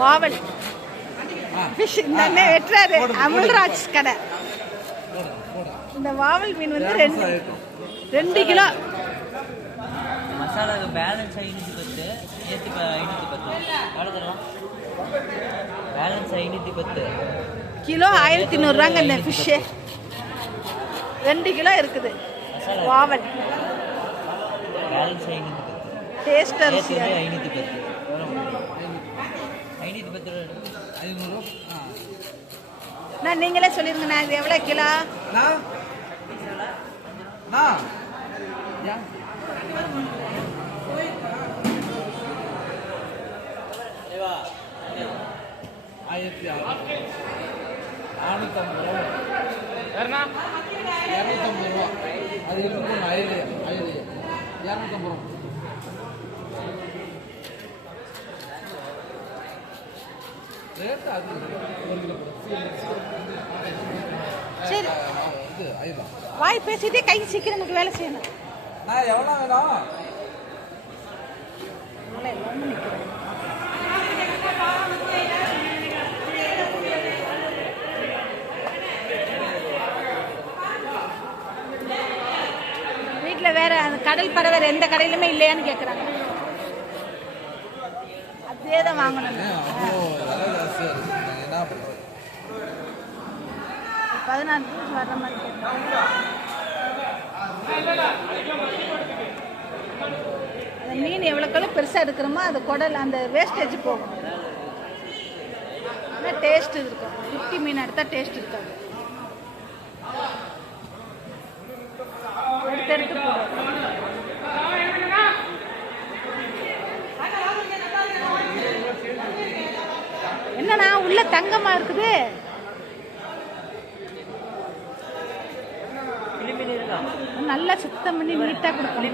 வாவல் fish இந்த அண்ணன் வெட்டுறாரு. அமல்ராஜ் கடை. இந்த வாவல் மீன் வந்து 2 கிலோ. மசாலா பேலன்ஸ் 510, நேற்று 510. எவ்வளோ தருவோம்? பேலன்ஸ் 510 கிலோ 1300 இந்த ஃபிஷ்ஷு. 2 கிலோ இருக்குது வாவல். பேலன்ஸ் 510. டேஸ்ட் அரிசி 510. 510 நான் நீங்களே சொல்லிருங்கண்ணா இது எவ்வளோ கிலோ? சரி வாய் பேசிட்டே கை சீக்கிரம் எனக்கு வேலை செய்யணும். வீட்டில் வேற அந்த கடல் பறவை வேற எந்த கடையிலுமே இல்லையான்னு கேட்குறாங்க. அதே தான் வாங்கணும். 14 நிமிஷம் வர்ற மாதிரி அந்த மீன் எவ்வளோக்கெவ்வளோ பெருசாக இருக்கிறோமோ அது குடல் அந்த வேஸ்டேஜ் போகும். ஆனால் டேஸ்ட் இருக்கும். குட்டி மீன் எடுத்தால் டேஸ்ட் இருக்காது. எடுத்து போடும். என்னன்னா உள்ள தங்கமா இருக்குது. நல்லா சுத்தம் பண்ணி நீட்டா கொடுக்கும்.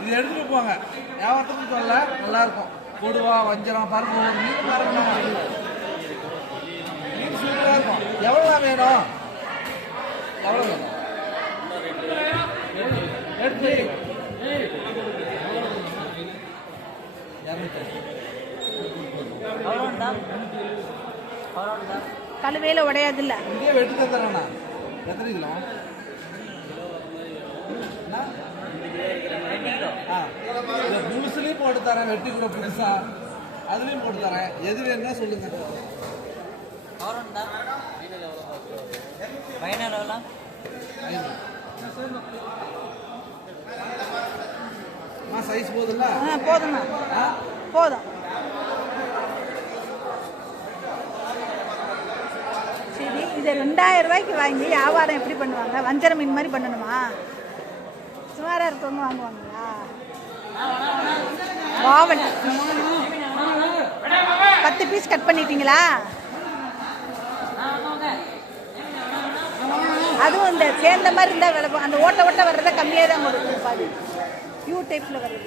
இது எடுத்துட்டு போங்க. வியாபாரத்துக்கு சொல்ல நல்லா இருக்கும். கொடுவா வஞ்சரம் பருப்பு மீன் பாருங்க. மீன் சூப்பராக இருக்கும். எவ்வளோ வேணும்? எவ்வளோ வேணும்? எடுத்து கழுவையில உடையாது இல்ல. இங்கே வெட்டி தந்துடுறேண்ணா. எத்தனை கிலோ? முழுசுலையும் போட்டு தரேன். வெட்டி கூட புதுசா அதுலேயும் போட்டு தரேன். எது வேணும்னா சொல்லுங்க. சைஸ் போதும்ல? போதும் போதும். சரி இதை 2000 ரூபாய்க்கு வாங்கி வியாபாரம் எப்படி பண்ணுவாங்க? வஞ்சர மீன் மாதிரி பண்ணணுமா? சுமாராக இருக்கவங்க வாங்குவாங்களா? வாவல் 10 பீஸ் கட் பண்ணிட்டீங்களா? அதுவும் இந்த சேர்ந்த மாதிரி இருந்தால் விளக்கும். அந்த ஓட்ட ஓட்ட வர்றதை கம்மியாக தான் கொடுக்கும். பாதி யூ டைப்பில் வருது.